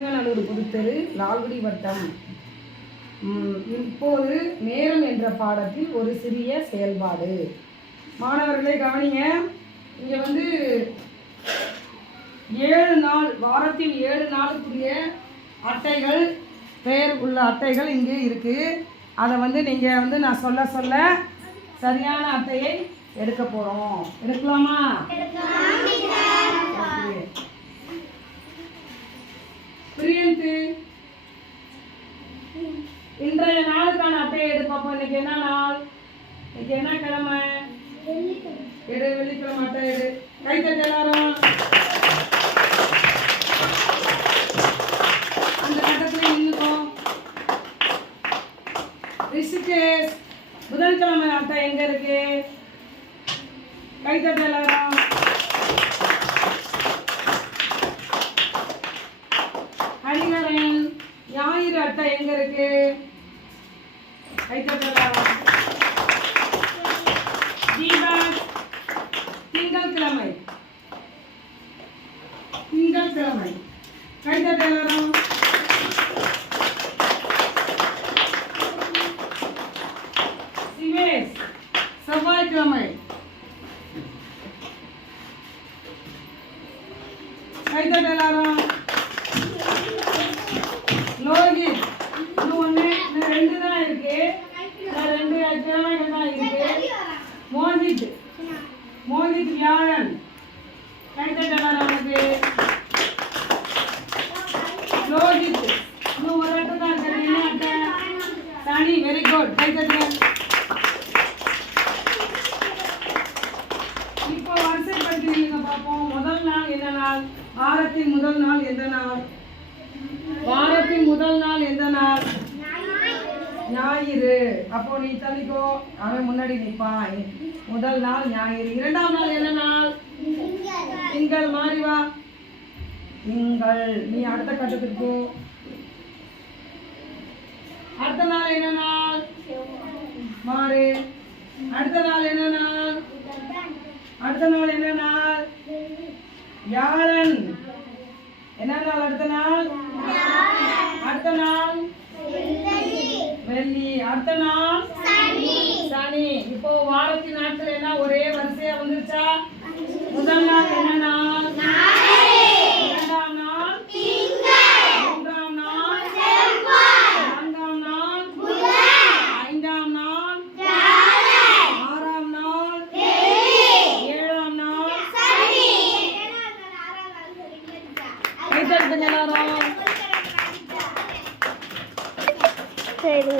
நல்லூர் புதுத்தெரு லால்குடி வட்டம். இப்போது நேரம் என்ற பாடத்தில் ஒரு சிறிய செயல்பாடு. மாணவர்களே கவனிங்க. இங்கே வந்து 7 நாள், வாரத்தில் 7 நாளுக்குரிய அட்டைகள், பெயர் உள்ள அட்டைகள் இங்கே இருக்குது. அதை வந்து நீங்கள் வந்து நான் சொல்ல சொல்ல சரியான அட்டையை எடுக்க போகிறோம். எடுக்கலாமா? பிரியந்து, இன்றைய நாளுக்கான அட்டையை எடுப்போம். இன்னைக்கு என்ன நாள்? இன்னைக்கு என்ன கிழமை? எடு, வெள்ளிக்கிழமை. அட்டை எடு. கைத்தட்டு எல்லாரும். அந்த கட்டத்துல நின்னுக்கோம். ரிஷிகேஷ், புதன்கிழமை அட்டை எங்க இருக்கு? கைத்தட்டு எல்லாரும். ஹரிஹரன், ஞாயிறு அட்டை எங்க இருக்கு? கைத்தட்டு எல்லாரும். தீபக், திங்கட்கிழமை. திங்கட்கிழமை. கைத்தட்டு எல்லாரும். சிவேஷ், செவ்வாய்க்கிழமை. கைத்தட்டு எல்லாரும். லோகித், இன்னும் 2 தான் இருக்கு. 2 கிழமைகள் தான் இருக்கு. மோகித், மோகித் வியாழன். கைத்தட்டு எல்லாரும். அவனுக்கு லோகித், இன்னும் ஒரு அட்டை தான் இருக்கு. என்ன அட்டை? சனி. Very good. கைத்தட்டு. இப்போ வரிசைப்படுத்தி நீங்க பார்ப்போம். முதல் நாள் என்ன நாள்? வாரத்தின் முதல் நாள் எந்த நாள்? வாரத்தின் முதல் நாள் எந்த நாள்? ஞாயிறு. அப்போ நீ தள்ளிக்கோ, அவன் முன்னாடி நிற்பான். முதல் நாள் ஞாயிறு. 2ஆம் நாள் என்ன நாள்? திங்கள். மாறி வா. திங்கள். நீ அடுத்த கட்டத்துக்கு போ. அடுத்த நாள் என்ன நாள்? மாறு. அடுத்த நாள் என்ன நாள்? அடுத்த நாள் என்ன நாள்? வியாழன். என்ன நாள் அடுத்த நாள்? அடுத்த நாள் வெள்ளி. அடுத்த நாள் சனி. இப்போ வாரத்தின் நாட்கள் என்ன ஒரே வரிசையா வந்துருச்சா? முதல் நாள் என்ன நாள்? 2ஆம் நாள் திங்கள். 3ஆம் நாள் செவ்வாய். 4ஆம் நாள் புதன். 5ஆம் நாள் வியாழன். 6ஆம் நாள் வெள்ளி. 7ஆம் நாள் சனி. கைத்தட்டுங்க எல்லாரும். சரி.